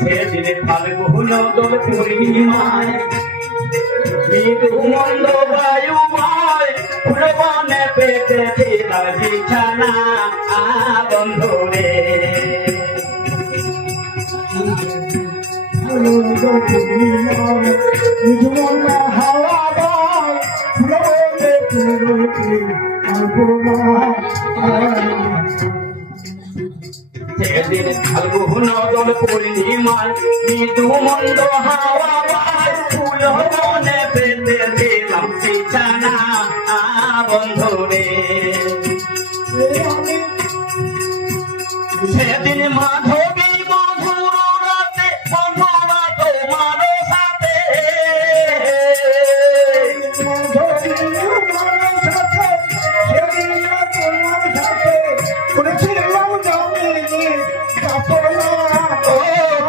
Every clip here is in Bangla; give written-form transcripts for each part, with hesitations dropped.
সেদিন ফাল্গুন দোল পূর্ণিমায় মৃদু মন্দ বায়ুময় ফুলবনে পেতে দিলাম বিছানা বন্ধুরে। সেদিন ফাল্গুন দোল পূর্ণিমায় মৃদু মন্দ হাওয়া বায় ফুল বনে পেতে দিলাম বিছানা বন্ধুরে। সেদিন মাধবী মধুর রাতে বন্ধুরা তোমার সাথে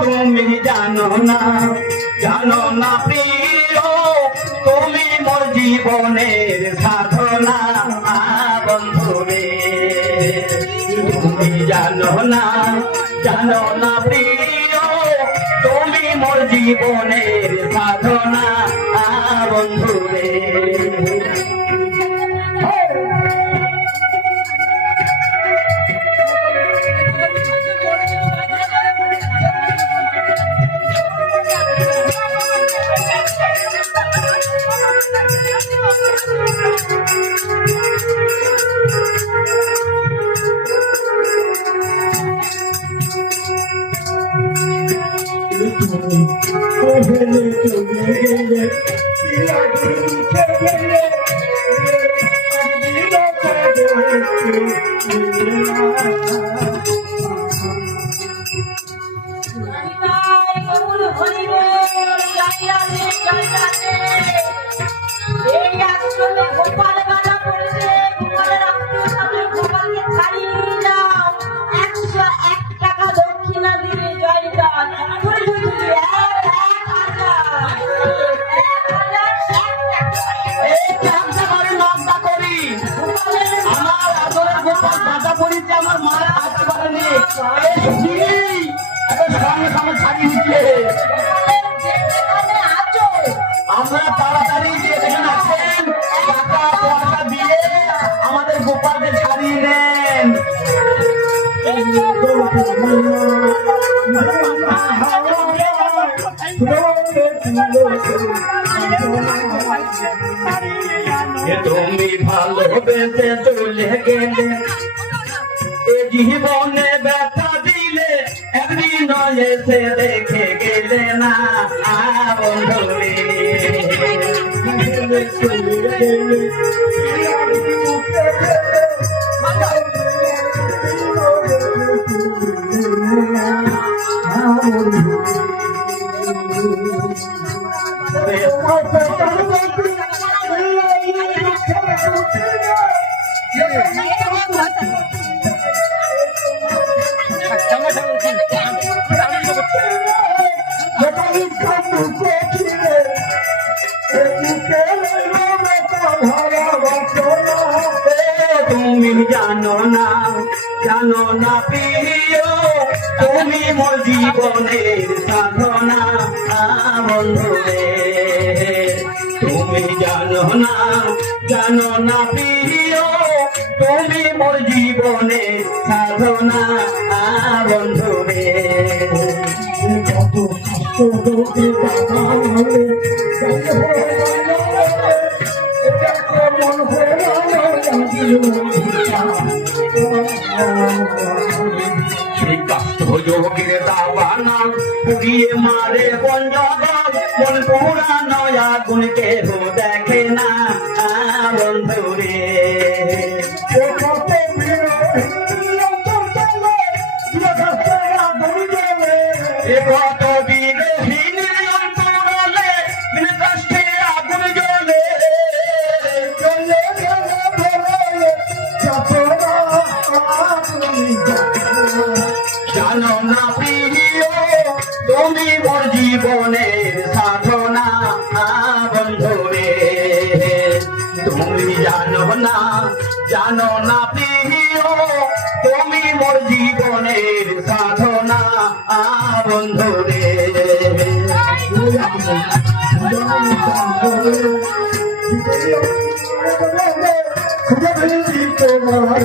তুমি জানো না প্রিয় তুমি মোর জীবনের সাধনা বন্ধুরে। তুমি জানো না প্রিয় তুমি মোর জীবনের সাধনা বন্ধুরে। আমরা তাড়াতাড়ি যে যেখানে আছেন টাকা পয়সা দিয়ে আমাদের গোপালকে ছাড়িয়ে নেন। তুমি ভালোবেসে চলে গেলে এ জীবনে ব্যথা দিলে একদিন এসে দেখে গেলে না বন্ধুরে। তুমি জানো না প্রিয় তুমি মোর জীবনের সাধনা বন্ধুরে। তুমি জানো না প্রিয় তুমি মোর জীবনের সাধনা বন্ধুরে। যোগের দাবানা পুড়িয়ে মারে পঞ্চগড় মন পুরানো আগুন কেহ দেখে না বন্ধুরে। কত বিরহীন অন্তরালে বিন কষ্টে আগুন জ্বলে জানো না প্রিয় তুমি মোর জীবনের সাধনা বন্ধু। জানো না প্রিয় তুমি মোর জীবনের সাধনা বন্ধুরে। তোমার